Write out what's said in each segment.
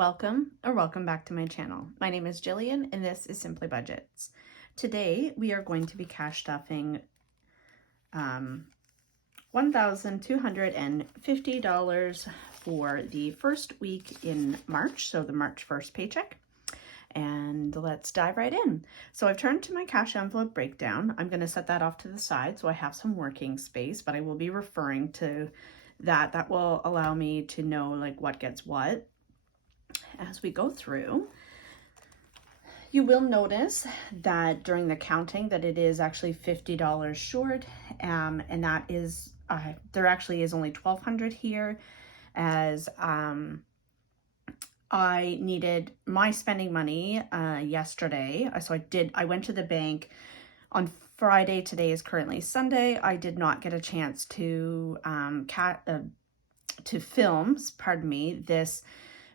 Welcome or welcome back to my channel. My name is Jillian and this is Simply Budgets. Today we are going to be cash stuffing $1,250 for the first week in March, so the March 1st paycheck. And let's dive right in. So I've turned to my cash envelope breakdown. I'm going to set that off to the side so I have some working space, but I will be referring to that. That will allow me to know like what gets what as we go through. You will notice that during the counting that it is actually $50 short, and that is there actually is only $1,200 here, as I needed my spending money yesterday. So I went to the bank on Friday. Today is currently Sunday. I did not get a chance to film, pardon me, this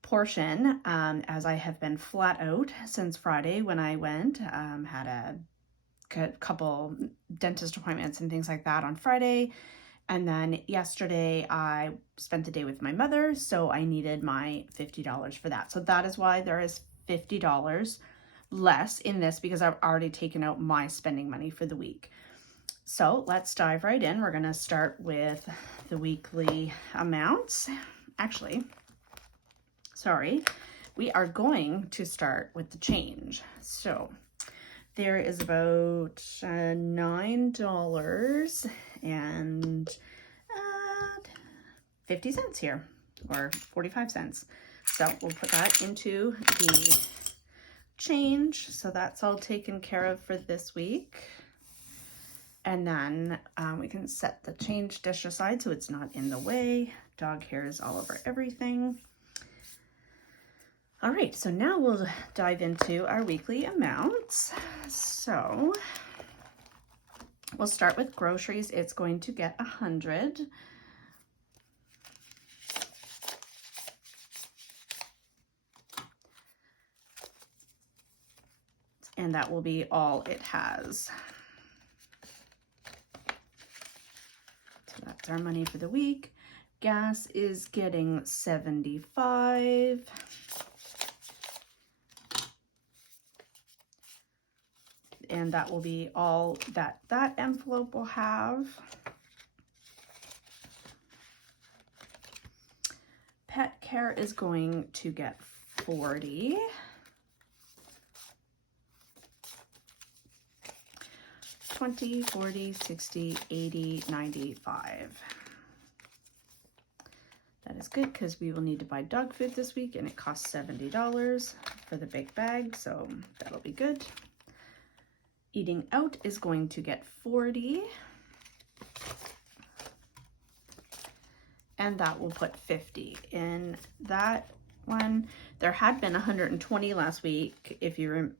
portion, as I have been flat out since Friday when I went, had a couple dentist appointments and things like that on Friday. And then yesterday I spent the day with my mother, so I needed my $50 for that. So that is why there is $50 less in this, because I've already taken out my spending money for the week. So let's dive right in. We're gonna start with the weekly amounts. Actually, sorry, we are going to start with the change. So there is about $9 and 50 cents here, or 45 cents. So we'll put that into the change. So that's all taken care of for this week. And then we can set the change dish aside so it's not in the way. Dog hair is all over everything. All right, so now we'll dive into our weekly amounts. So we'll start with groceries. It's going to get 100. And that will be all it has. So that's our money for the week. Gas is getting 75. And that will be all that envelope will have. Pet care is going to get 40. $20, $40, $60, $80, $95. That is good because we will need to buy dog food this week, and it costs $70 for the big bag, so that'll be good. Eating out is going to get 40. And that will put 50 in that one. There had been 120 last week,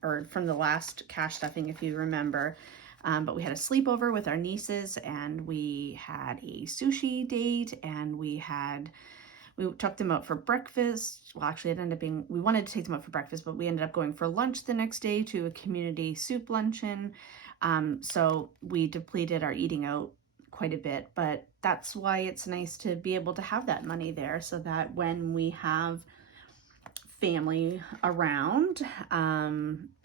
or from the last cash stuffing, if you remember. But we had a sleepover with our nieces, and we had a sushi date, and we took them out for breakfast. Well, actually, it ended up being, we wanted to take them out for breakfast, but we ended up going for lunch the next day to a community soup luncheon. So we depleted our eating out quite a bit, but that's why it's nice to be able to have that money there, so that when we have family around,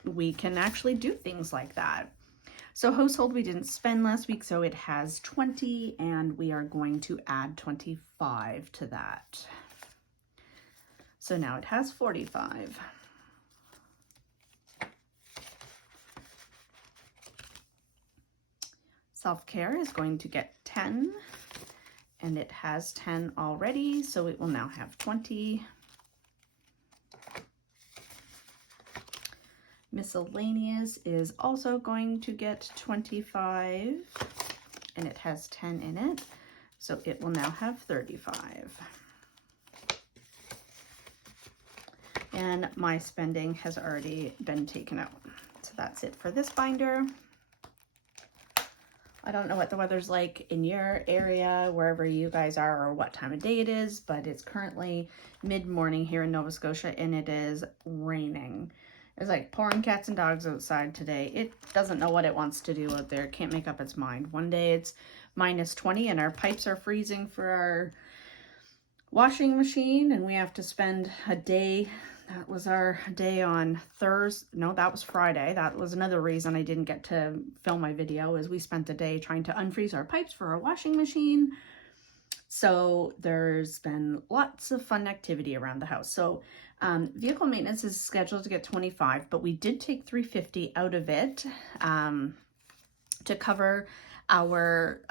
we can actually do things like that. So household, we didn't spend last week, so it has 20, and we are going to add 25 to that. So now it has 45. Self-care is going to get 10, and it has 10 already, so it will now have 20. Miscellaneous is also going to get 25, and it has 10 in it, so it will now have 35. And my spending has already been taken out. So that's it for this binder. I don't know what the weather's like in your area, wherever you guys are, or what time of day it is, but it's currently mid-morning here in Nova Scotia, and it is raining. It's like pouring cats and dogs outside today. It doesn't know what it wants to do out there. It can't make up its mind. One day it's -20 and our pipes are freezing for our washing machine, and we have to spend a day. That was our day on Thursday. No, that was Friday. That was another reason I didn't get to film my video, is we spent the day trying to unfreeze our pipes for our washing machine. So there's been lots of fun activity around the house. So vehicle maintenance is scheduled to get $25, but we did take $350 out of it to cover our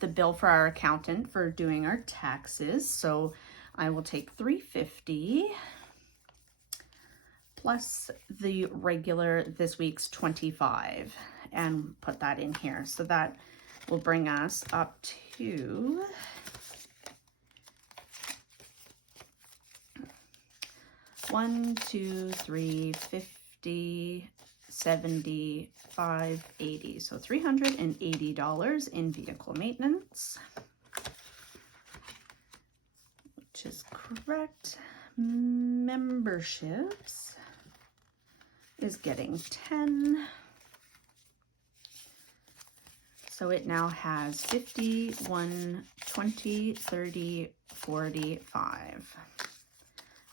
the bill for our accountant for doing our taxes. So I will take $350 plus the regular this week's $25 and put that in here. So that will bring us up to $1, $2, $3, $50, $70, $5, $80. So $380 in vehicle maintenance, which is correct. Memberships is getting 10. So it now has 50, 1, 20, 30, 45.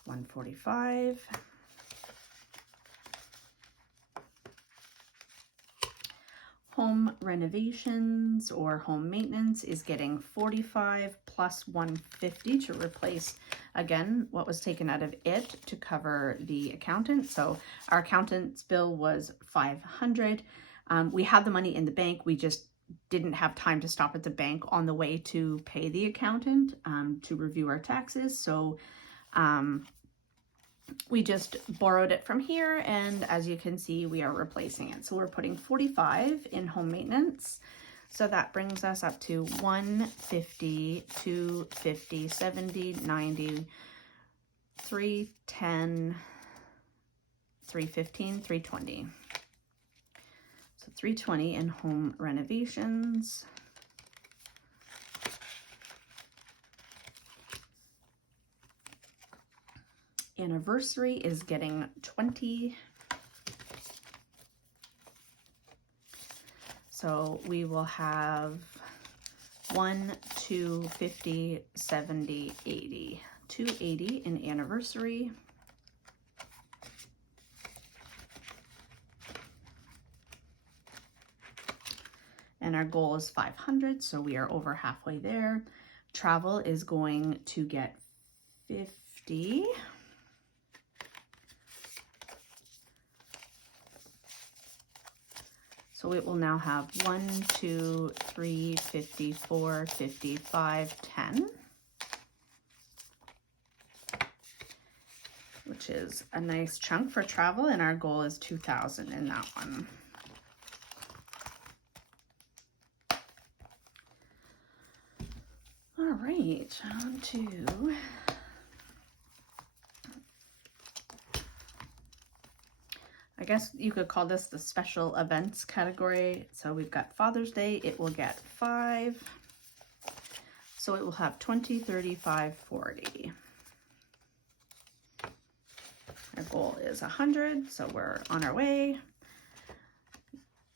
145. Home renovations or home maintenance is getting 45 plus 150 to replace, again, what was taken out of it to cover the accountant. So our accountant's bill was 500. We had the money in the bank. We just didn't have time to stop at the bank on the way to pay the accountant to review our taxes. So we just borrowed it from here, and as you can see, we are replacing it. So we're putting 45 in home maintenance. So that brings us up to 150, 250, 70, 90, 310, 315, 320. So 320 in home renovations. Anniversary is getting 20. So we will have 1, 2, 50, 70, 80. 280 in anniversary. And our goal is 500, so we are over halfway there. Travel is going to get 50. So it will now have 1, 2, 3, 54, 55, 10, which is a nice chunk for travel, and our goal is 2,000 in that one. All right, on to I guess you could call this the special events category. So we've got Father's Day, it will get 5. So it will have 20, 35, 40. Our goal is 100, so we're on our way.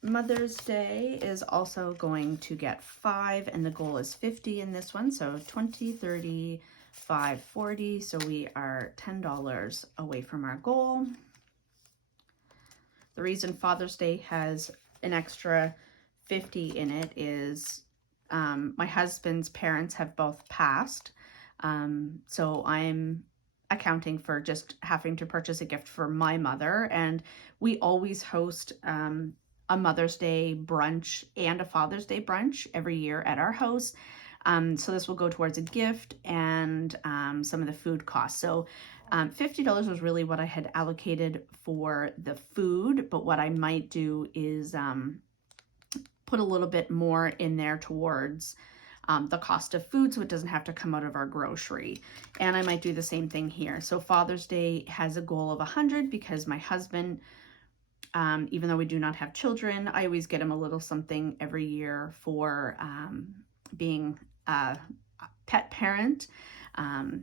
Mother's Day is also going to get 5, and the goal is 50 in this one. So 20, 30, 5, 40. So we are $10 away from our goal. The reason Father's Day has an extra 50 in it is my husband's parents have both passed. So I'm accounting for just having to purchase a gift for my mother. And we always host a Mother's Day brunch and a Father's Day brunch every year at our house. So this will go towards a gift and some of the food costs. So $50 was really what I had allocated for the food, but what I might do is put a little bit more in there towards the cost of food, so it doesn't have to come out of our grocery. And I might do the same thing here. So Father's Day has a goal of 100 because my husband, even though we do not have children, I always get him a little something every year for being a pet parent.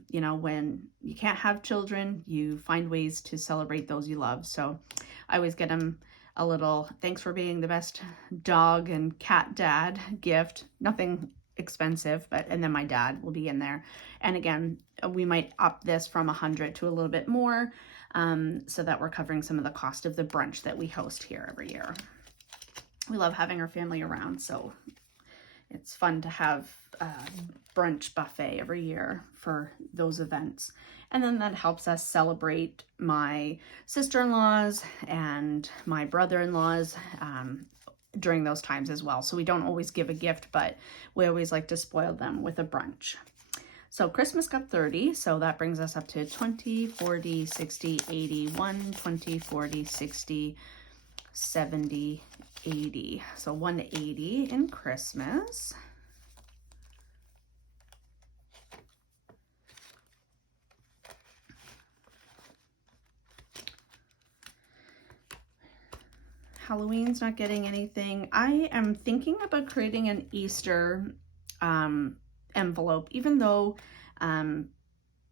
You know, when you can't have children, you find ways to celebrate those you love. So I always get him a little thanks for being the best dog and cat dad gift. Nothing expensive, and then my dad will be in there. And again, we might up this from 100 to a little bit more, so that we're covering some of the cost of the brunch that we host here every year. We love having our family around, so it's fun to have a brunch buffet every year for those events. And then that helps us celebrate my sister-in-laws and my brother-in-laws during those times as well. So we don't always give a gift, but we always like to spoil them with a brunch. So Christmas got 30, so that brings us up to 20, 40, 60, 80, 120, 40, 60, 70, 80. So 180 in Christmas. Halloween's not getting anything. I am thinking about creating an Easter envelope, even though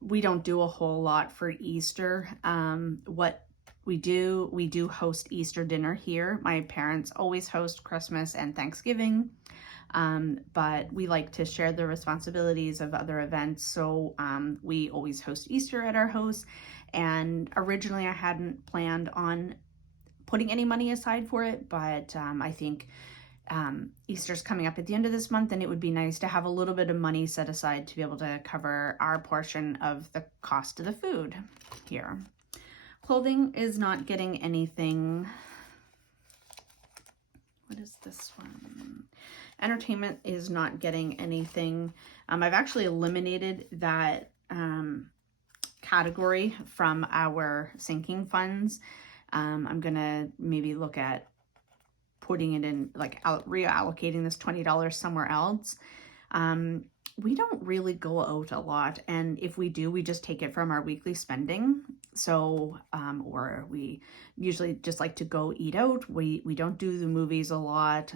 we don't do a whole lot for Easter. What we do host Easter dinner here. My parents always host Christmas and Thanksgiving, but we like to share the responsibilities of other events. So we always host Easter at our house. And originally I hadn't planned on putting any money aside for it, but I think Easter's coming up at the end of this month, and it would be nice to have a little bit of money set aside to be able to cover our portion of the cost of the food here. Clothing is not getting anything. What is this one? Entertainment is not getting anything. I've actually eliminated that category from our sinking funds. I'm gonna maybe look at putting it in, like reallocating this $20 somewhere else. We don't really go out a lot, and if we do, we just take it from our weekly spending. So or we usually just like to go eat out. We don't do the movies a lot.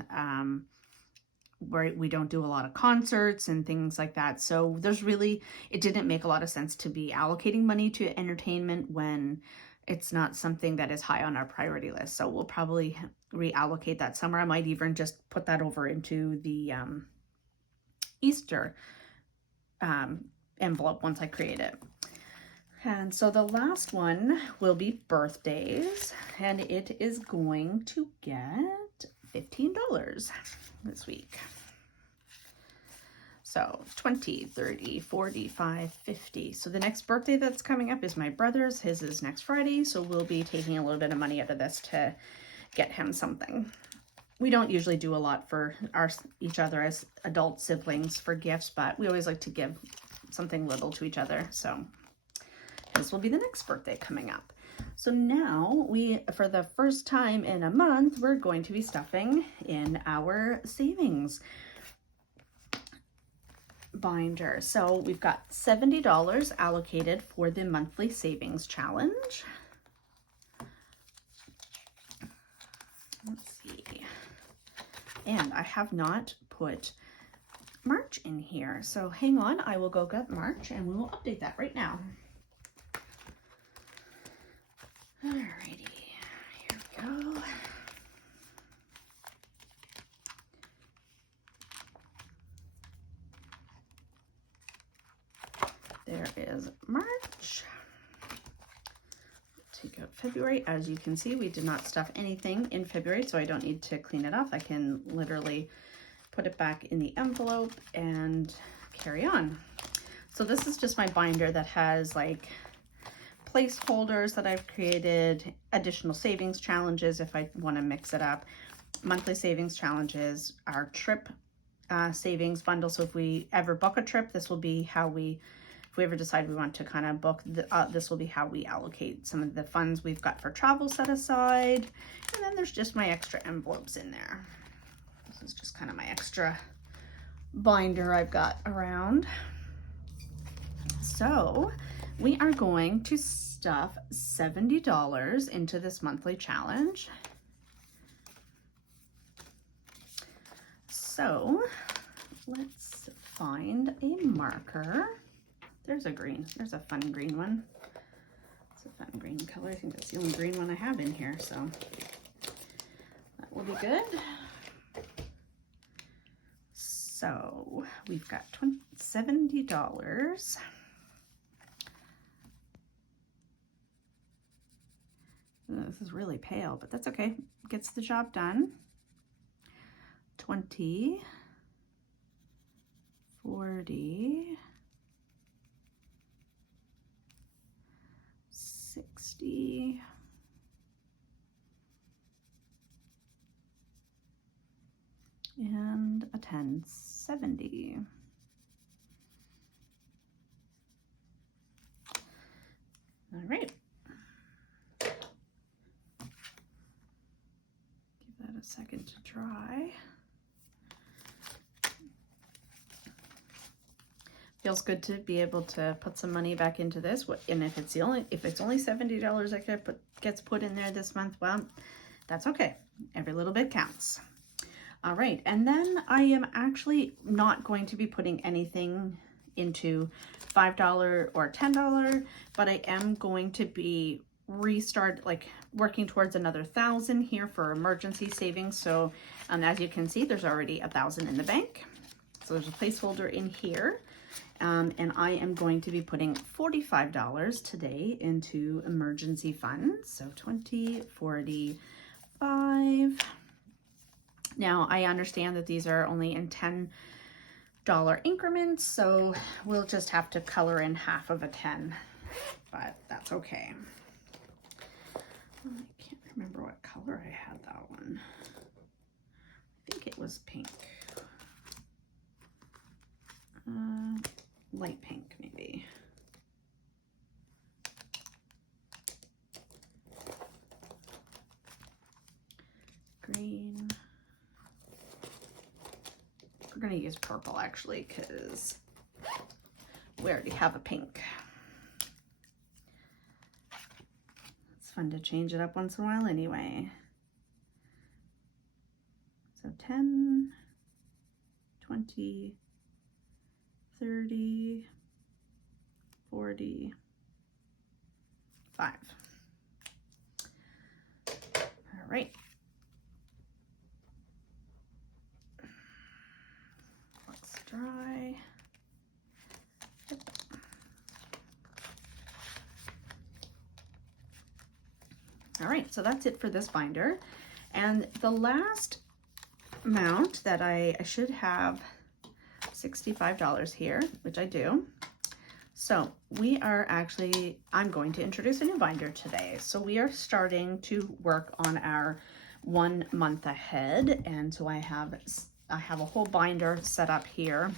We don't do a lot of concerts and things like that. So it didn't make a lot of sense to be allocating money to entertainment when it's not something that is high on our priority list. So we'll probably reallocate that somewhere. I might even just put that over into the Easter envelope once I create it. And so the last one will be birthdays, and it is going to get $15 this week. So 20, 30, 45, 50. So the next birthday that's coming up is my brother's. His is next Friday. So we'll be taking a little bit of money out of this to get him something. We don't usually do a lot for each other as adult siblings for gifts, but we always like to give something little to each other. So this will be the next birthday coming up. So now for the first time in a month, we're going to be stuffing in our savings binder. So we've got $70 allocated for the monthly savings challenge. Let's see. And I have not put March in here. So hang on, I will go get March and we will update that right now. Alrighty, here we go. There is March. Take out February. As you can see, we did not stuff anything in February, so I don't need to clean it off. I can literally put it back in the envelope and carry on. So this is just my binder that has like placeholders that I've created, additional savings challenges if I want to mix it up, monthly savings challenges, our trip savings bundle. So if we ever book a trip, this will be how if we ever decide we want to kind of book, this will be how we allocate some of the funds we've got for travel set aside. And then there's just my extra envelopes in there. This is just kind of my extra binder I've got around. So we are going to stuff $70 into this monthly challenge. So let's find a marker. There's a green. There's a fun green one. It's a fun green color. I think that's the only green one I have in here, so that will be good. So we've got $70. This is really pale, but that's okay. Gets the job done. 20, 40, 60, and a 10, 70. All right. Give that a second to dry. Feels good to be able to put some money back into this. And if it's only $70 that gets put in there this month, well, that's okay. Every little bit counts. All right, and then I am actually not going to be putting anything into $5 or $10, but I am going to be working towards another 1,000 here for emergency savings. So as you can see, there's already 1,000 in the bank. So there's a placeholder in here. And I am going to be putting $45 today into emergency funds. So 20, 40, 5. Now I understand that these are only in $10 increments, so we'll just have to color in half of a 10, but that's okay. I can't remember what color I had that one. I think it was pink. Light pink, maybe. Green. We're going to use purple actually because we already have a pink. It's fun to change it up once in a while anyway. So 10, 20, 30, 40, 5. All right. Looks dry. Yep. All right, so that's it for this binder. And the last amount that I should have $65 here, which I do. So I'm going to introduce a new binder today. So we are starting to work on our 1 month ahead. And so I have a whole binder set up here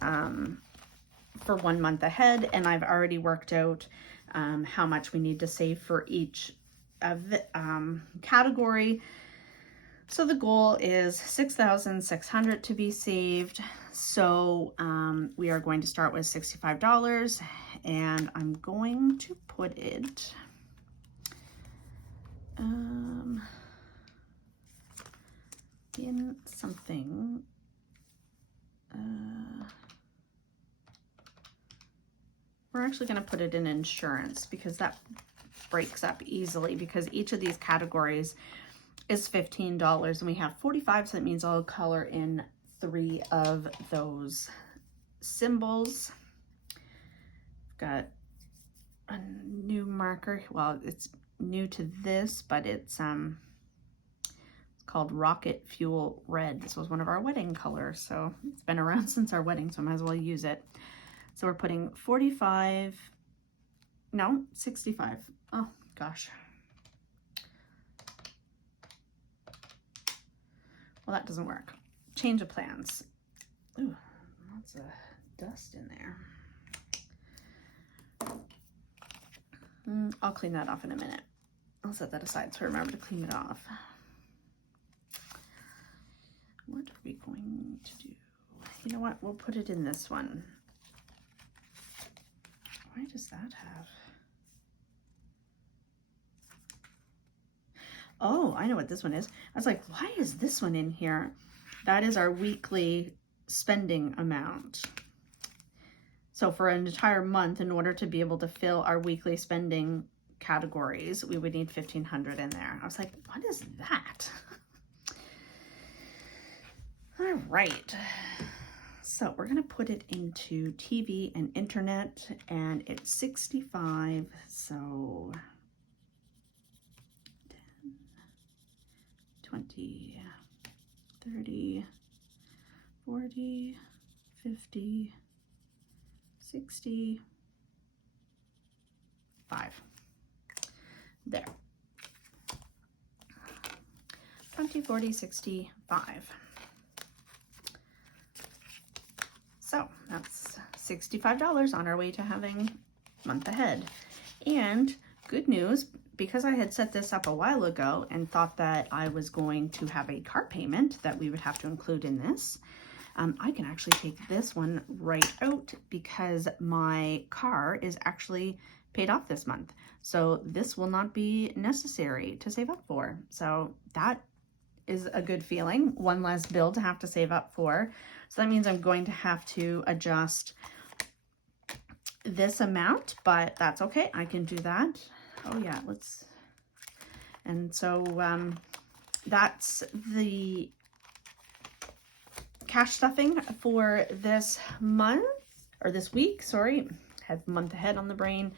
for 1 month ahead. And I've already worked out how much we need to save for each category. So the goal is $6,600 to be saved. So we are going to start with $65, and I'm going to put it in something. We're actually going to put it in insurance because that breaks up easily, because each of these categories is $15 and we have 45, so that means I'll color in 3 of those symbols. Got a new marker. Well, it's new to this, but it's called Rocket Fuel Red. This was one of our wedding colors, so it's been around since our wedding, so I might as well use it. So we're putting 65. No, 65. Oh gosh. Well, that doesn't work. Change of plans. Ooh, lots of dust in there. I'll clean that off in a minute. I'll set that aside so I remember to clean it off. What are we going to do? You know what? We'll put it in this one. Why does that have? Oh, I know what this one is. I was like, why is this one in here? That is our weekly spending amount. So for an entire month, in order to be able to fill our weekly spending categories, we would need $1,500 in there. I was like, what is that? All right. So we're going to put it into TV and internet, and it's 65. So 10, 20, 30, 40, 50, 65. There. 20, 40, 65. So that's $65 on our way to having month ahead. And good news, because I had set this up a while ago and thought that I was going to have a car payment that we would have to include in this, I can actually take this one right out because my car is actually paid off this month. So this will not be necessary to save up for. So that is a good feeling. One less bill to have to save up for. So that means I'm going to have to adjust this amount, but that's okay. I can do that. Oh yeah, let's, and so that's the cash stuffing for this month, or this week, sorry. Have month ahead on the brain.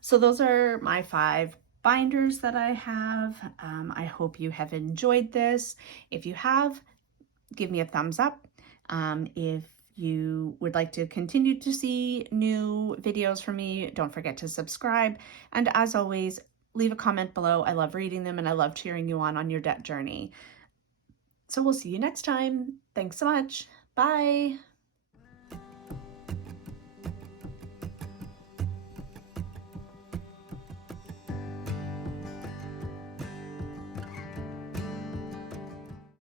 So those are my 5 binders that I have. I hope you have enjoyed this. If you have, give me a thumbs up. If you would like to continue to see new videos from me, don't forget to subscribe. And as always, leave a comment below. I love reading them and I love cheering you on your debt journey. So we'll see you next time. Thanks so much. Bye.